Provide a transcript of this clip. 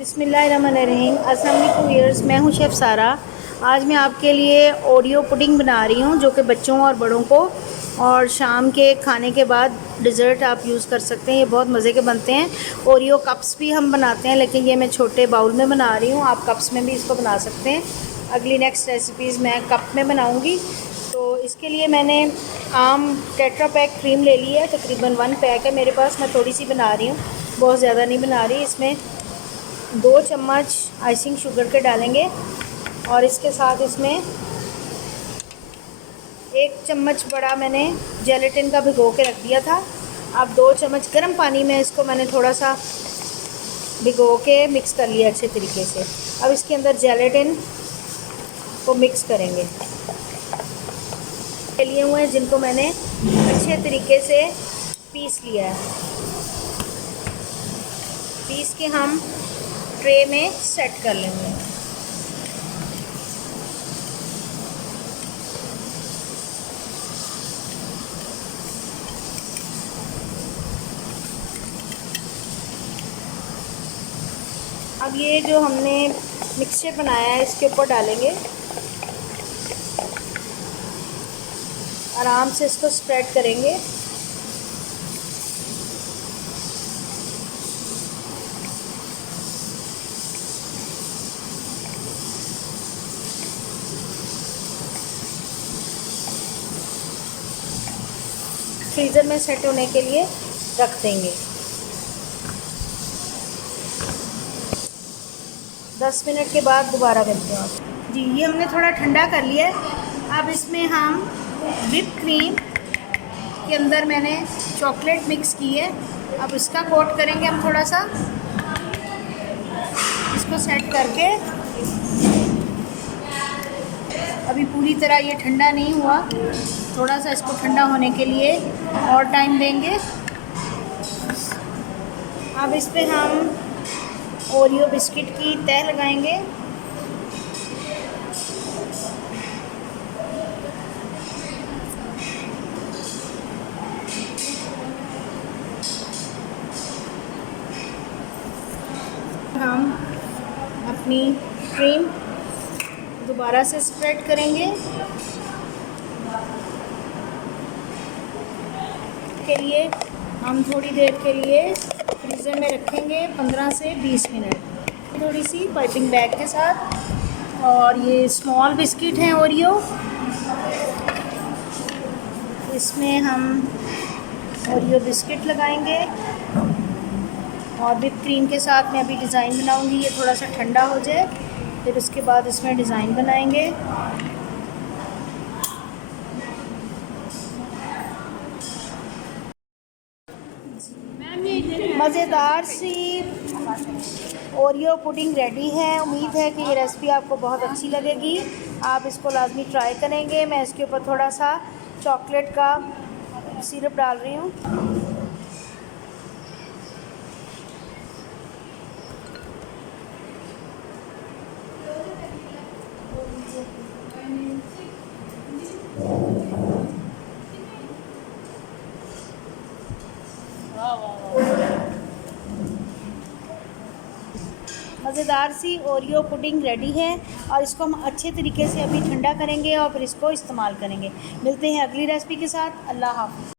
बिस्मिल्लाहिर्रहमानिर्रहीम। अस्सलाम वालेकुम व्यूअर्स, मैं हूं शेफ़ सारा। आज मैं आपके लिए ओरियो पुडिंग बना रही हूं जो कि बच्चों और बड़ों को और शाम के खाने के बाद डिज़र्ट आप यूज़ कर सकते हैं। ये बहुत मज़े के बनते हैं। ओरियो कप्स भी हम बनाते हैं, लेकिन ये मैं छोटे बाउल में बना रही हूँ। आप कप्स में भी इसको बना सकते हैं। अगली नेक्स्ट रेसिपीज़ मैं कप में बनाऊँगी। तो इसके लिए मैंने आम टेट्रा पैक क्रीम ले ली है, तकरीबन 1 पैक है मेरे पास। मैं थोड़ी सी बना रही हूँ, बहुत ज़्यादा नहीं बना रही। इसमें 2 चम्मच आइसिंग शुगर के डालेंगे और इसके साथ इसमें 1 चम्मच बड़ा मैंने जेलेटिन का भिगो के रख दिया था। अब 2 चम्मच गर्म पानी में इसको मैंने थोड़ा सा भिगो के मिक्स कर लिया अच्छे तरीके से। अब इसके अंदर जेलेटिन को मिक्स करेंगे के लिए हुए हैं, जिनको मैंने अच्छे तरीके से पीस लिया है। पीस के हम ट्रे में सेट कर लेंगे। अब ये जो हमने मिक्सचर बनाया है इसके ऊपर डालेंगे। आराम से इसको स्प्रेड करेंगे। फ्रीज़र में सेट होने के लिए रख देंगे। 10 मिनट के बाद दोबारा मिलते हैं आप जी। ये हमने थोड़ा ठंडा कर लिया है। अब इसमें हम व्हिप क्रीम के अंदर मैंने चॉकलेट मिक्स की है। अब इसका कोट करेंगे हम थोड़ा सा, इसको सेट करके। अभी पूरी तरह ये ठंडा नहीं हुआ, थोड़ा सा इसको ठंडा होने के लिए और टाइम देंगे। अब इस पे हम ओरियो बिस्किट की तह लगाएंगे। हम अपनी क्रीम दोबारा से स्प्रेड करेंगे। के लिए हम थोड़ी देर के लिए फ्रीज़र में रखेंगे, 15 से 20 मिनट, थोड़ी सी पाइपिंग बैग के साथ। और ये स्मॉल बिस्किट हैं ओरियो, इसमें हम ओरियो बिस्किट लगाएंगे और व्हिप क्रीम के साथ मैं अभी डिज़ाइन बनाऊंगी। ये थोड़ा सा ठंडा हो जाए, फिर उसके बाद इसमें डिज़ाइन बनाएंगे। मज़ेदार सी ओरियो पुडिंग रेडी है। उम्मीद है कि ये रेसिपी आपको बहुत अच्छी लगेगी। आप इसको लाजमी ट्राई करेंगे। मैं इसके ऊपर थोड़ा सा चॉकलेट का सिरप डाल रही हूँ। मज़ेदार सी ओरियो पुडिंग रेडी है और इसको हम अच्छे तरीके से अभी ठंडा करेंगे और फिर इसको इस्तेमाल करेंगे। मिलते हैं अगली रेसिपी के साथ। अल्लाह हाफ़िज़।